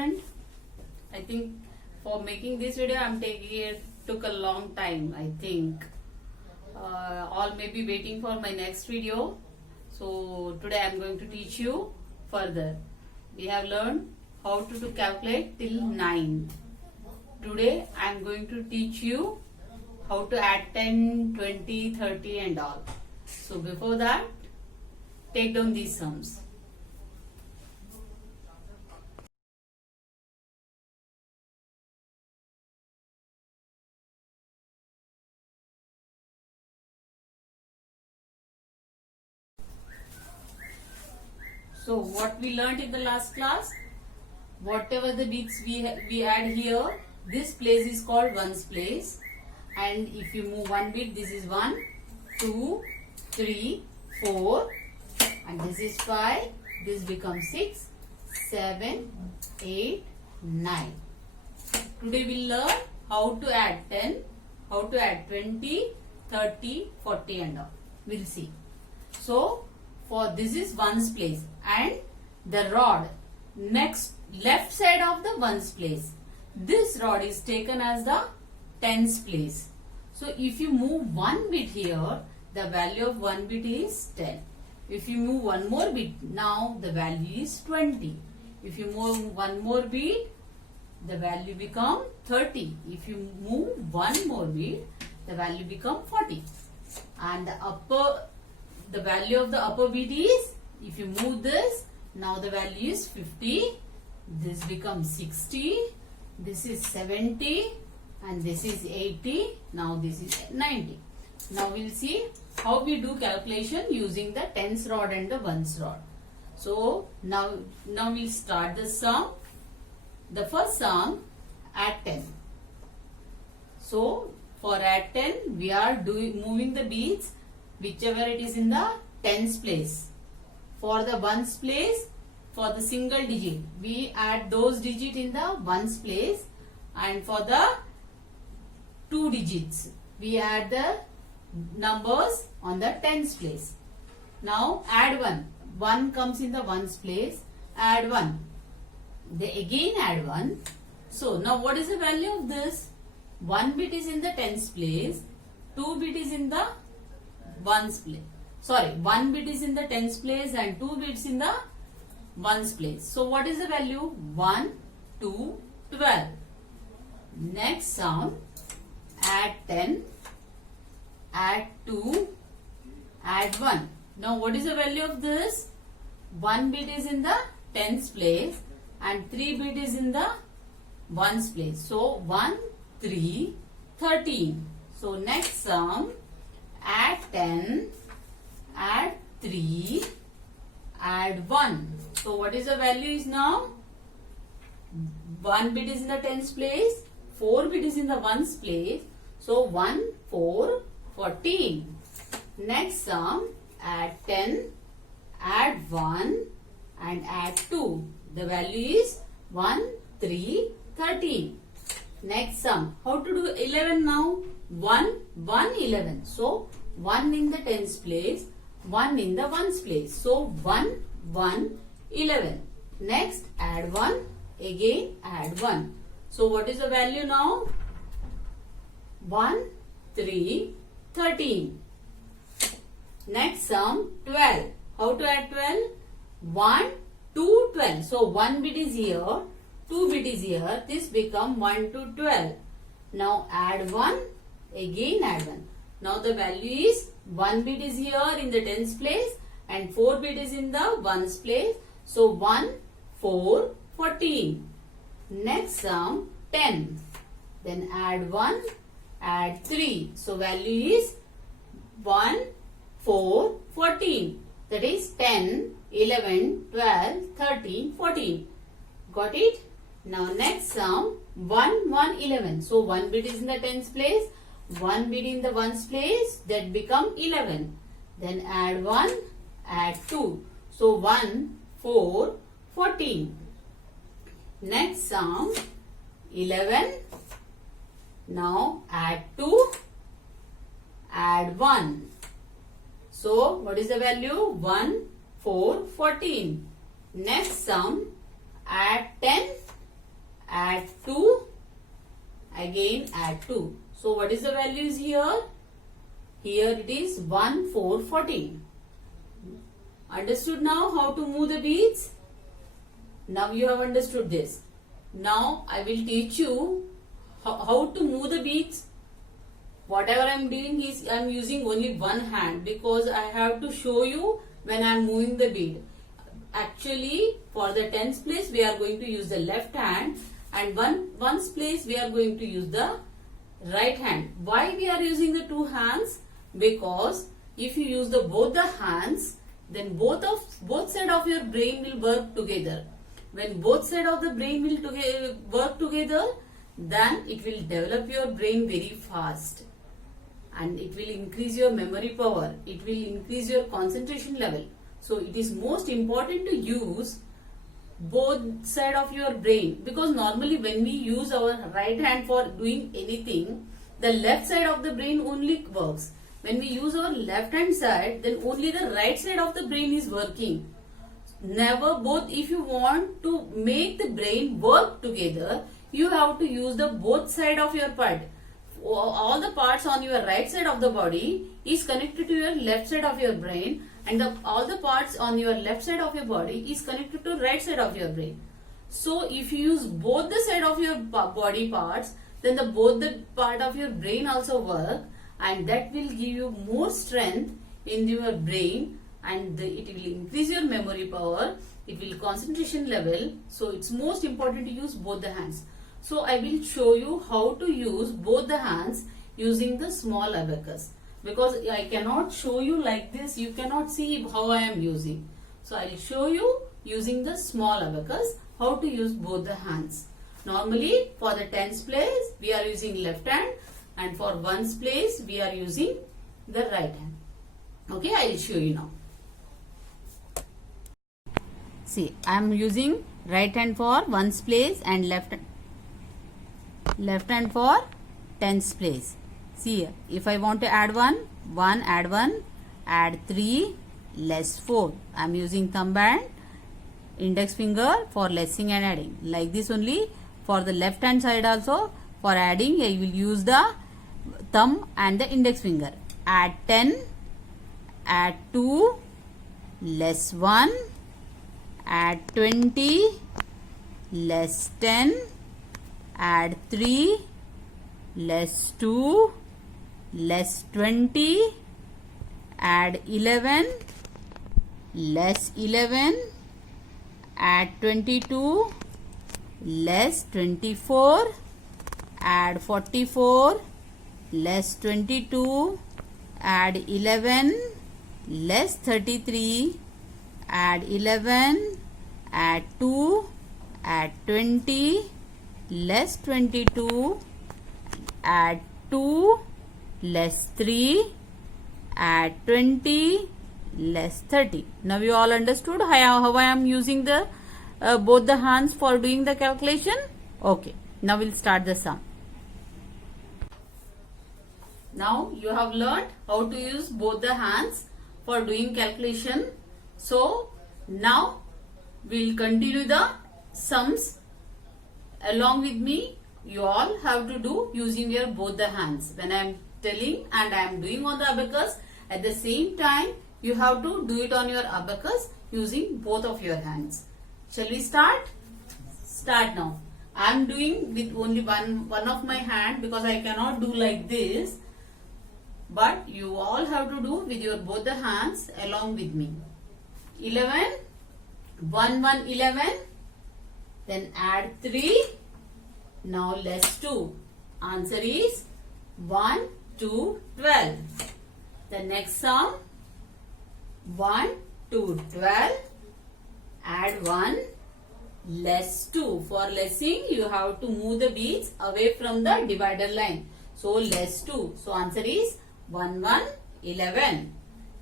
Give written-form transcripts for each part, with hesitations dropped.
student. I think for making this video I'm taking it took a long time. I think all may be waiting for my next video. So today I'm going to teach you further. We have learned how to calculate till 9. Today I'm going to teach you how to add 10, 20, 30 and all. So before that, take down these sums. So what we learnt in the last class, whatever the bits we add here, this place is called ones place, and if you move one bit, this is 1, 2, 3, 4, and this is 5, this becomes 6, 7, 8, 9. Today we'll learn how to add 10, how to add 20, 30, 40 and all. We'll see. So for this is ones place and the rod next left side of the ones place. This rod is taken as the tens place. So if you move one bit here, the value of one bit is 10. If you move one more bit, now the value is 20. If you move one more bit, the value become 30. If you move one more bit, the value become 40. And the value of the upper bit is, if you move this, now the value is 50. This becomes 60. This is 70. And this is 80. Now this is 90. Now we'll see how we do calculation using the tens rod and the ones rod. So now we'll start the sum. The first sum, add 10. So for add 10, we are moving the beads whichever it is in the tens place. For the ones place, for the single digit, we add those digits in the ones place, and for the two digits, we add the numbers on the tens place. Now add 1. 1 comes in the ones place, add 1. They again add 1. So now what is the value of this? 1 bit is in the tens place, 2 bit is in the ones place. Sorry, 1 bit is in the tens place and 2 bits in the ones place. So what is the value? 1, 2, 12. Next sum, add 10, add 2, add 1. Now what is the value of this? 1 bit is in the tens place and 3 bit is in the ones place. So 1, 3, 13. So next sum, add 10, add 3, add 1. So what is the value is now? 1 bit is in the tens place, 4 bit is in the ones place. So 1, 4, 14. Next sum, add 10, add 1 and add 2. The value is 1, 3, 13. Next sum, how to do 11 now? 1, 1, 11. So 1 in the tens place, 1 in the ones place. So 1, 1, 11. Next add 1, again add 1. So what is the value now? 1, 3, 13. Next sum, 12. How to add 12? 1, 2, 12. So 1 bit is here, 2 bit is here. This become 1 to 12. Now add 1, again add 1. Now the value is 1 bit is here in the tens place and 4 bit is in the ones place. So 1, 4, 14. Next sum, 10. Then add 1, add 3. So value is 1, 4, 14. That is 10, 11, 12, 13, 14. Got it? Now next sum, 1, 1, 11. So 1 bit is in the tens place, 1 bit in the ones place, that become 11. Then add 1, add 2. So 1, 4, 14. Next sum, 11. Now add 2, add 1. So what is the value? 1, 4, 14. Next sum, add 10, add 2, again add 2. So what is the values here? Here it is 1, 4, 14. Understood now how to move the beads? Now you have understood this. Now I will teach you how to move the beads. Whatever I am doing is I am using only one hand because I have to show you when I am moving the bead. Actually, for the tens place we are going to use the left hand, and ones place we are going to use the right hand. Why we are using the two hands? Because if you use both the hands, then both side of your brain will work together. When both side of the brain will work together, then it will develop your brain very fast, and it will increase your memory power. It will increase your concentration level. So it is most important to use both side of your brain, because normally when we use our right hand for doing anything, the left side of the brain only works. When we use our left hand side, then only the right side of the brain is working. Never both. If you want to make the brain work together, you have to use the both side of your part. All the parts on your right side of the body is connected to your left side of your brain, and all the parts on your left side of your body is connected to right side of your brain. So if you use both the side of your body parts, then both the part of your brain also work, and that will give you more strength in your brain, and it will increase your memory power, it will concentration level. So it's most important to use both the hands. So I will show you how to use both the hands using the small abacus, because I cannot show you like this. You cannot see how I am using. So I will show you using the small abacus how to use both the hands. Normally for the tens place we are using left hand, and for ones place we are using the right hand. Okay, I will show you now. See, I am using right hand for ones place and left hand for tens place. See, if I want to add 1, add 1, add 3, less 4. I am using thumb and index finger for lessing and adding. Like this only for the left hand side also. For adding, I will use the thumb and the index finger. Add 10, add 2, less 1, add 20, less 10, add 3, less 2, less 20, add 11, less 11, add 22, less 24, add 44, less 22, add 11, less 33, add 11, add 2, add 20, less 22, add 2, less 3, add 20, less 30. Now you all understood how I am using the both the hands for doing the calculation? Okay, now we'll start the sum. Now you have learned how to use both the hands for doing calculation. So now we'll continue the sums along with me. You all have to do using your both the hands. When I am telling and I am doing on the abacus, at the same time you have to do it on your abacus using both of your hands. Shall we start? Start now. I am doing with only one of my hand because I cannot do like this. But you all have to do with your both the hands along with me. 11, 1, 1, 11. Then add 3. Now less 2. Answer is 1, 2, 12. The next sum, 1, 2, 12. Add 1, less 2. For lessing, you have to move the beads away from the divider line. So less 2. So answer is 1, 1, 11.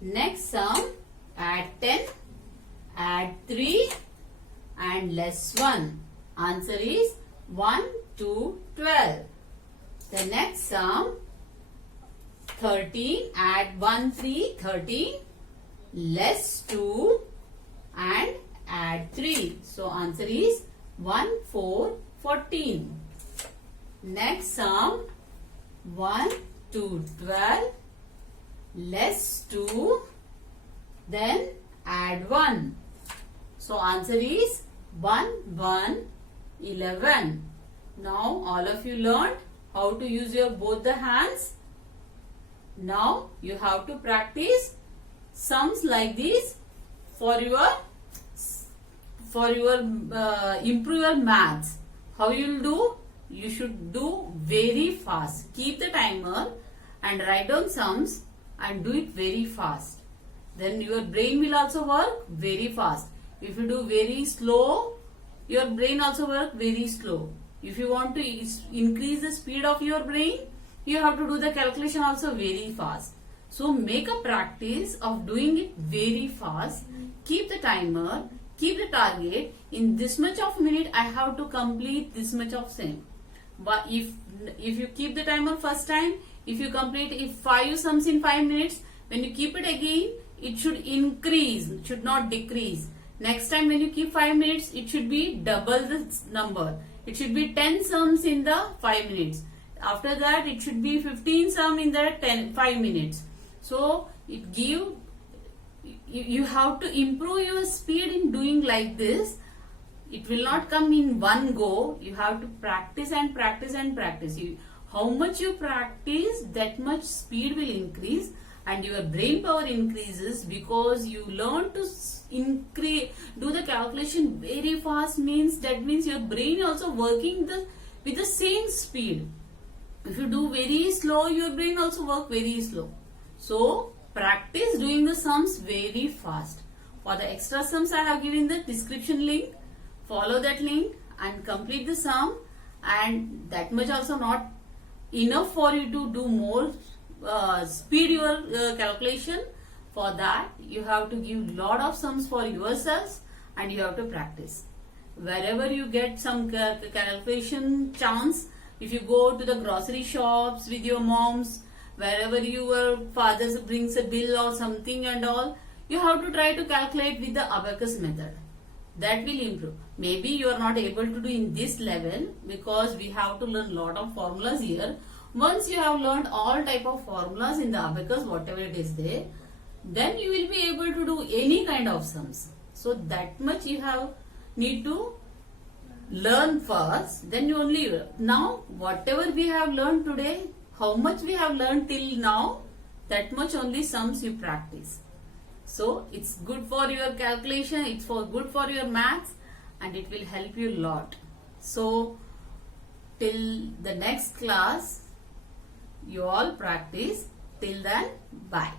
Next sum, add 10, add 3 and less 1. Answer is 1, 2, 12. The next sum, 13, add 1, 3, 13, less 2 and add 3. So answer is 1, 4, 14. Next sum, 1 to 12, less 2, then add 1. So answer is 1, 1, 11. Now all of you learned how to use your both the hands. Now you have to practice sums like this for your improve your maths. How you will do? You should do very fast. Keep the timer and write down sums and do it very fast. Then your brain will also work very fast. If you do very slow, your brain also work very slow. If you want to increase the speed of your brain, you have to do the calculation also very fast. So make a practice of doing it very fast. Keep the timer, keep the target. In this much of minute, I have to complete this much of sum. But if you keep the timer first time, if you complete 5 sums in 5 minutes, when you keep it again, it should increase, it should not decrease. Next time when you keep 5 minutes, it should be double the number. It should be 10 sums in the 5 minutes. After that, it should be 15 sum in the 5 minutes. So it you have to improve your speed in doing like this. It will not come in one go. You have to practice and practice and practice. How much you practice, that much speed will increase and your brain power increases, because you learn to do the calculation very fast. That means your brain also working with the same speed. If you do very slow, your brain also work very slow. So practice doing the sums very fast. For the extra sums, I have given the description link. Follow that link and complete the sum, and that much also not enough for you to do more speed your calculation. For that, you have to give lot of sums for yourselves and you have to practice. Wherever you get some calculation chance, if you go to the grocery shops with your moms, wherever your father brings a bill or something and all, you have to try to calculate with the abacus method. That will improve. Maybe you are not able to do in this level because we have to learn lot of formulas here. Once you have learned all type of formulas in the abacus, whatever it is there, then you will be able to do any kind of sums. So that much you need to learn first, then you only. Now whatever we have learned today, how much we have learned till now, that much only sums you practice. So it's good for your calculation, it's good for your maths, and it will help you a lot. So till the next class, you all practice. Till then, bye.